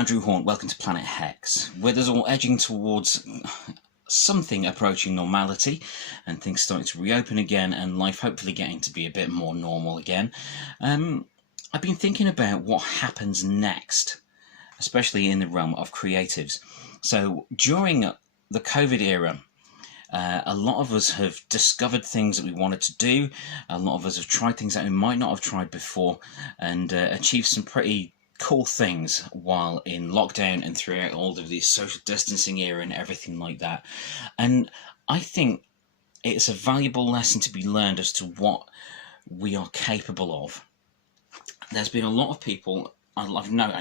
Andrew Hawnt, welcome to Planet Hex. With us all edging towards something approaching normality and things starting to reopen again and life hopefully getting to be a bit more normal again, I've been thinking about what happens next, especially in the realm of creatives. So during the COVID era, a lot of us have discovered things that we wanted to do. A lot of us have tried things that we might not have tried before and achieved some pretty cool things while in lockdown and throughout all of the social distancing era and everything like that. And I think it's a valuable lesson to be learned as to what we are capable of. There's been a lot of people, I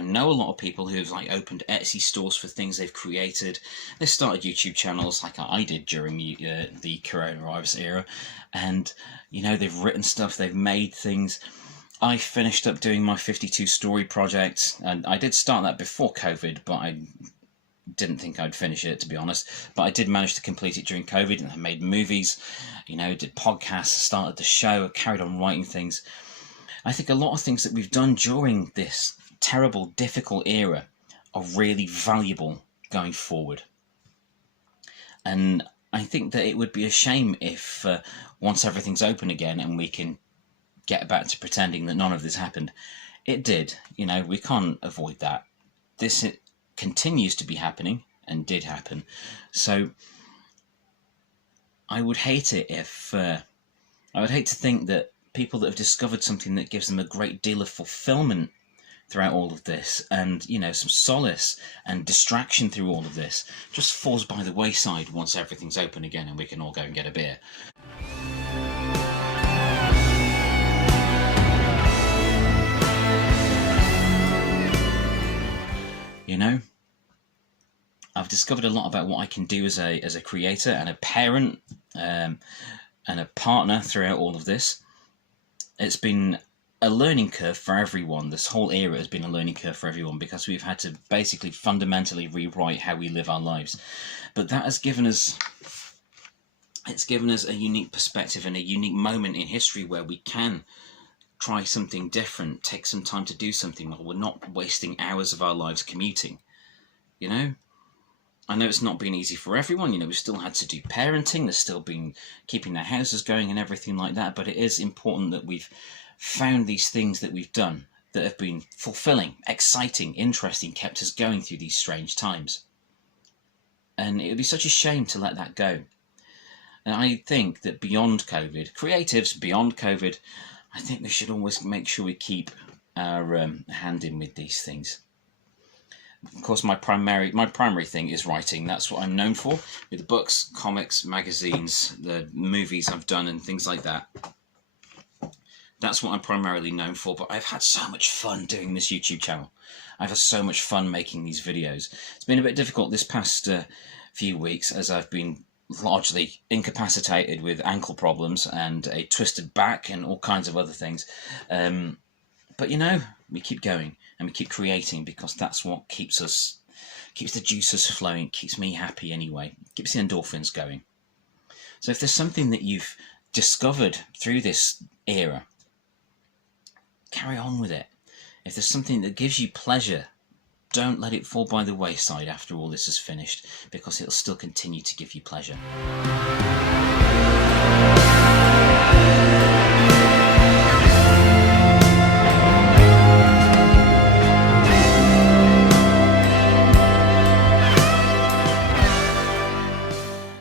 know a lot of people who've opened Etsy stores for things they've created. They started YouTube channels like I did during the coronavirus era, and they've written stuff, they've made things. I finished up doing my 52 story project, and I did start that before COVID, but I didn't think I'd finish it, to be honest. But I did manage to complete it during COVID, and I made movies, did podcasts, started the show, carried on writing things. I think a lot of things that we've done during this terrible, difficult era are really valuable going forward. And I think that it would be a shame if once everything's open again and we can get back to pretending that none of this happened. It did. We can't avoid that. It continues to be happening and did happen. So I would hate it if I would hate to think that people that have discovered something that gives them a great deal of fulfillment throughout all of this and some solace and distraction through all of this just falls by the wayside once everything's open again and we can all go and get a beer. I've discovered a lot about what I can do as a creator and a parent and a partner throughout all of this. It's been a learning curve for everyone. This whole era has been a learning curve for everyone because we've had to basically fundamentally rewrite how we live our lives. But that has given us a unique perspective and a unique moment in history where we can try something different, take some time to do something while we're not wasting hours of our lives commuting. I know it's not been easy for everyone. We've still had to do parenting. There's still been keeping their houses going and everything like that. But it is important that we've found these things that we've done that have been fulfilling, exciting, interesting, kept us going through these strange times. And it would be such a shame to let that go. And I think that beyond COVID, creatives beyond COVID, I think we should always make sure we keep our hand in with these things. Of course, my primary thing is writing. That's what I'm known for, with the books, comics, magazines, the movies I've done and things like that. That's what I'm primarily known for, but I've had so much fun doing this YouTube channel. I've had so much fun making these videos. It's been a bit difficult this past few weeks as I've been largely incapacitated with ankle problems and a twisted back and all kinds of other things. But we keep going and we keep creating because that's what keeps the juices flowing, keeps me happy anyway, keeps the endorphins going. So if there's something that you've discovered through this era, carry on with it. If there's something that gives you pleasure, don't let it fall by the wayside after all this is finished, because it'll still continue to give you pleasure.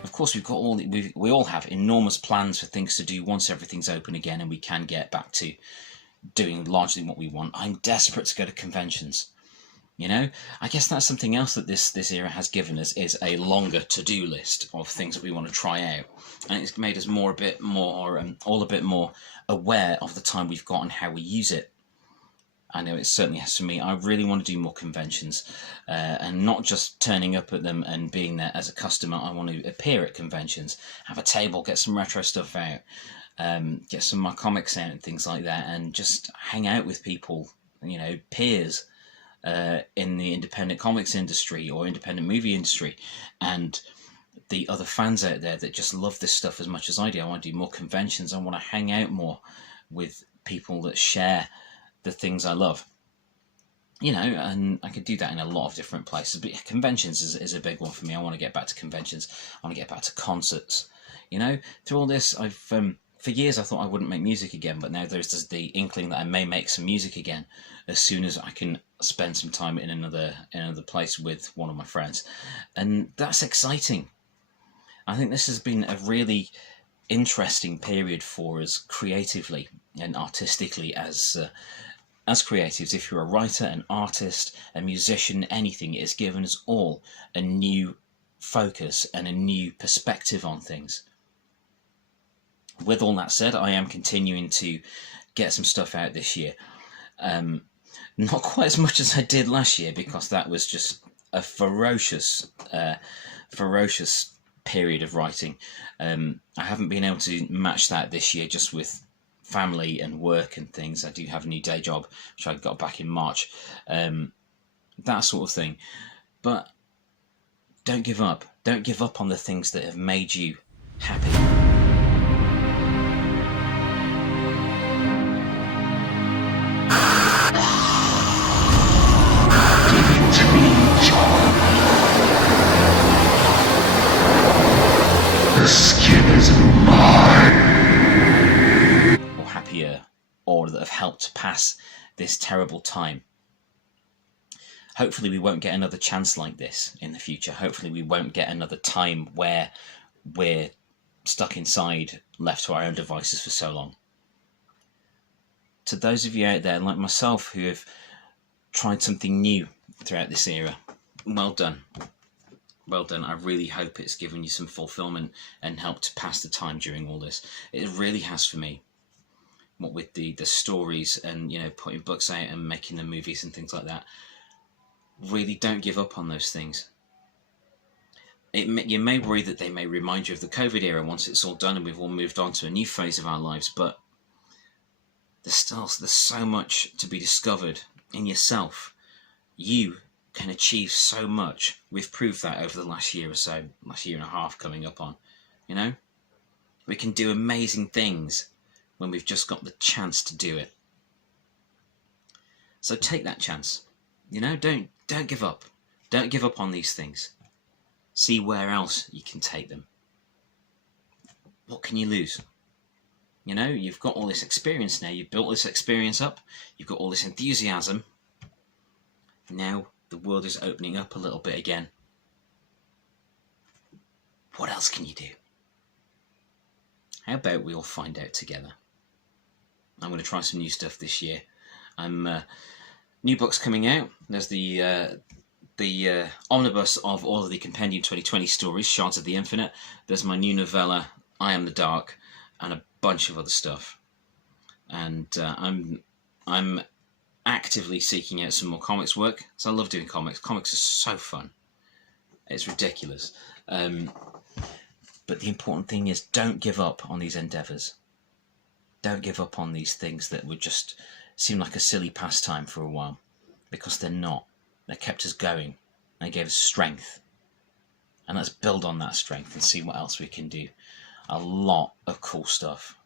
Of course, we all have enormous plans for things to do once everything's open again and we can get back to doing largely what we want. I'm desperate to go to conventions. I guess that's something else that this era has given us, is a longer to-do list of things that we want to try out, and it's made us all a bit more aware of the time we've got and how we use it. I know it certainly has for me. I really want to do more conventions and not just turning up at them and being there as a customer. I want to appear at conventions, have a table, get some retro stuff out, get some of my comics out and things like that, and just hang out with people, peers in the independent comics industry or independent movie industry and the other fans out there that just love this stuff as much as I do. I want to do more conventions. I want to hang out more with people that share the things I love. You know, and I could do that in a lot of different places. But conventions is a big one for me. I want to get back to conventions. I want to get back to concerts. You know, through all this, I've for years I thought I wouldn't make music again, but now there's the inkling that I may make some music again as soon as I can spend some time in another place with one of my friends, and that's exciting. I think this has been a really interesting period for us creatively and artistically as creatives. If you're a writer, an artist, a musician, anything, it has given us all a new focus and a new perspective on things. With all that said, I am continuing to get some stuff out this year. Not quite as much as I did last year, because that was just a ferocious period of writing. I haven't been able to match that this year, just with family and work and things. I do have a new day job, which I got back in March, that sort of thing. But don't give up. Don't give up on the things that have made you happy. The skin is mine. Or happier, or that have helped pass this terrible time. Hopefully we won't get another chance like this in the future. Hopefully we won't get another time where we're stuck inside, left to our own devices for so long. To those of you out there like myself who have tried something new throughout this era, well done. Well done. I really hope it's given you some fulfillment and helped to pass the time during all this. It really has for me. What with the stories and, you know, putting books out and making the movies and things like that. Really don't give up on those things. You may worry that they may remind you of the COVID era once it's all done and we've all moved on to a new phase of our lives, but there's so much to be discovered in yourself. You can achieve so much. We've proved that over the last year or so, last year and a half coming up on. You know, we can do amazing things when we've just got the chance to do it. So take that chance. You know, don't give up. Don't give up on these things. See where else you can take them. What can you lose? You know, you've got all this experience now. You've built this experience up. You've got all this enthusiasm. Now the world is opening up a little bit again. What else can you do? How about we all find out together? I'm going to try some new stuff this year. New books coming out. There's the omnibus of all of the Compendium 2020 stories, Shards of the Infinite. There's my new novella, I Am the Dark, and a bunch of other stuff. And I'm actively seeking out some more comics work, so I love doing comics. Comics are so fun. It's ridiculous. But the important thing is, don't give up on these endeavours. Don't give up on these things that would just seem like a silly pastime for a while, because they're not. They kept us going. They gave us strength. And let's build on that strength and see what else we can do. A lot of cool stuff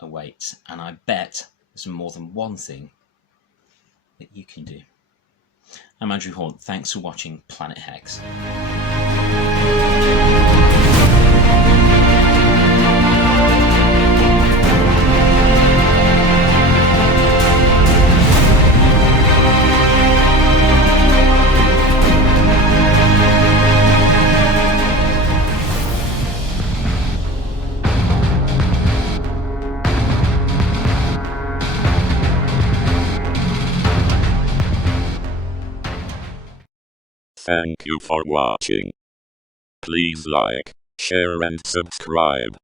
awaits, and I bet there's more than one thing that you can do. I'm Andrew Hawnt. Thanks for watching Planet Hex. Thank you for watching. Please like, share and subscribe.